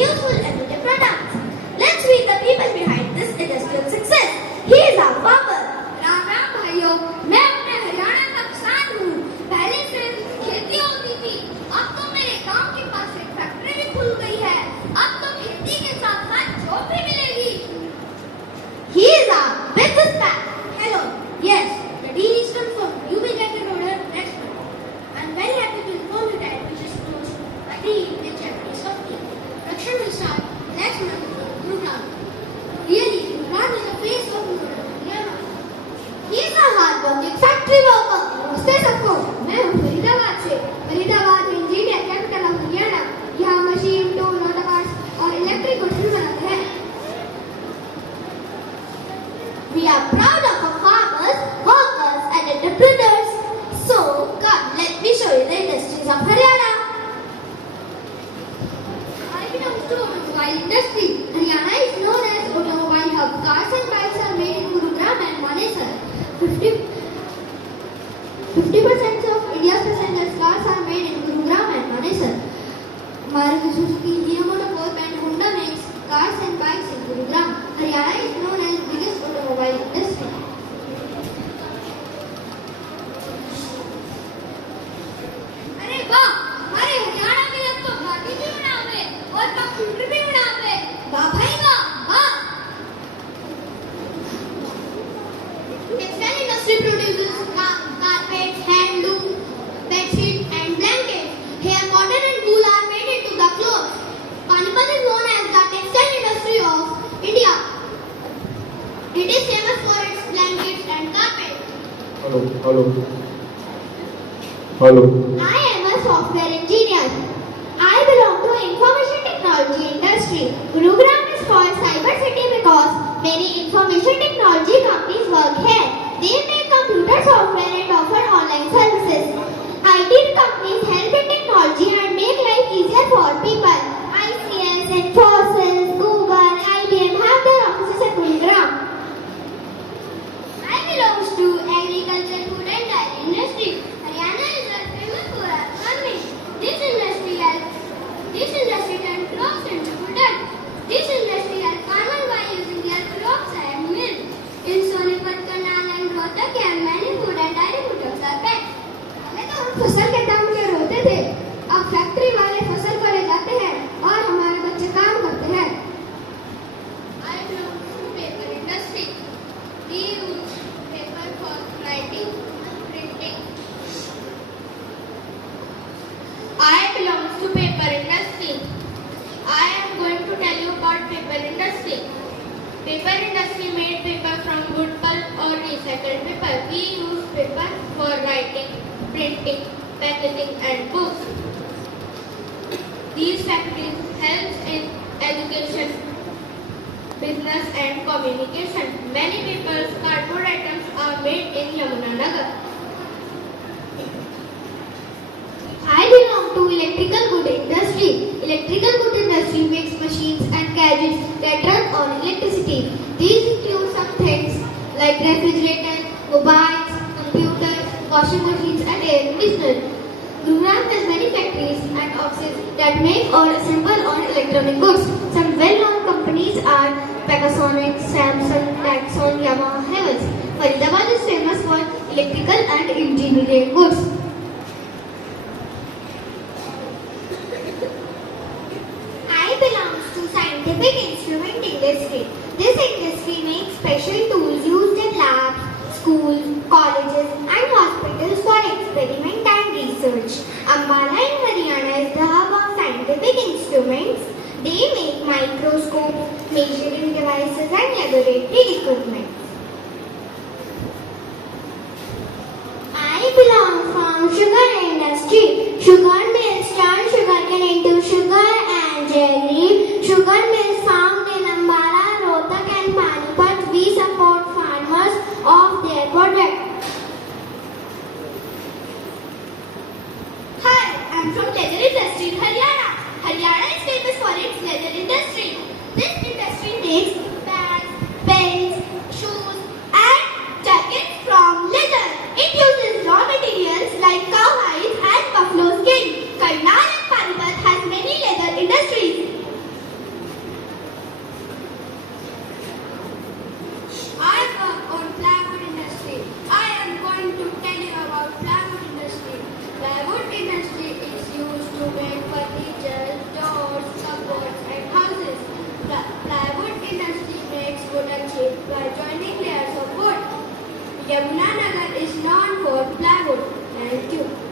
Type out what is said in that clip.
useful everyday products. Let's meet the people behind this industrial success. He is our farmer. Ram Ram भाइयों, मैं अपने हरियाणा का किसान हूँ। पहले सिर्फ खेती होती थी, अब तो मेरे गांव के पास एक फैक्ट्री भी खुल गई है। अब तो खेती के साथ साथ जॉब भी मिलेगी। He is our businessman. Hello. Yes, the deal is confirmed. You will get an order next month. I'm very happy to inform you that we just closed a deal with Japanese company. Production will start next month in Gurugram. Really, Gurugram is the face of Haryana. He is a hard-working factory worker. नमस्ते सबको, मैं हूँ फरीदाबाद से। Faridabad engineer capital of Haryana. यहाँ machine, tool, auto parts और electric goods भी बनाते हैं। We are proud of our farmers, workers and entrepreneurs. So, come, let me show you the industries of Haryana. I belong to automobile industry. Haryana is known as automobile hub. Cars and bikes are made in Gurugram and Manesar. 50% of India's passenger cars are made in Gurugram and Manesar. Maruti Suzuki, Hero MotoCorp and Honda makes cars and bikes in Gurugram. Haryana is known as the biggest automobile industry. अरे वाह, हमारे हरियाणा में लोग तो गाड़ी भी बनावे और कंप्यूटर भी बनावे। वाह भाई वाह, वाह। Textile industry produces carpets, handloom, bedsheets and blankets. Here cotton and wool are made into the clothes. Panipat is known as the textile industry of India. It is famous for its blankets and carpets. Hello. I am a software engineer. I belong to information technology industry. Gurugram is called Cyber City because many information technology companies work here. They make computer software and offer online services. IT companies help in technology and make life easier for people. ICS, Infosys, Google, IBM have their offices at Gurugram. I belong to agriculture, food and dairy industry. Haryana is famous for our farming. This industry turns crops into products. This industry helps farmers by using their crops and milk. In Sonipat, Karnal and Rohtak, many food and dairy products are packed. पहले तो हम फसल के दाम में रोते थे, अब फैक्ट्री वाले फसल पर ले जाते हैं और हमारे बच्चे काम करते हैं। I belong to paper industry. We use paper for writing and printing. I belong to paper industry. I am going to tell you about paper industry. Paper industry made paper from wood pulp or recycled paper. We use paper for writing, printing, packaging and books. These factories help in education, business and communication. Many papers, cardboard items are made in Yamunanagar. I belong to electrical good industry. Electrical good industry makes machines and gadgets that run on electricity. These include some things like refrigerators, mobiles, computers, washing machines and air conditioners. Gurugram has many factories and offices that make or assemble on electronic goods. Some well-known companies are Panasonic, Samsung, Nexon, Yamaha, Havells. Faridabad is famous for electrical and engineering goods. I belong to scientific instrument industry. This industry makes special tools used in labs, schools, colleges and hospitals for experiment and research. Ambala in Haryana is the hub of scientific instruments. They make microscopes, measuring devices and laboratory equipment. I belong from sugar industry. Sugar mills turn sugarcane into sugar and jaggery. Sugar mills found in Ambala, Rohtak and Panipat. We support farmers of their product. Hi, I am from leather industry in Haryana. Haryana is famous for its leather industry. This industry makes bags, belts, shoes and jackets from leather. It uses raw materials like cowhide and buffalo skin. by joining layers of wood. Yamunanagar is known for plywood. Thank you.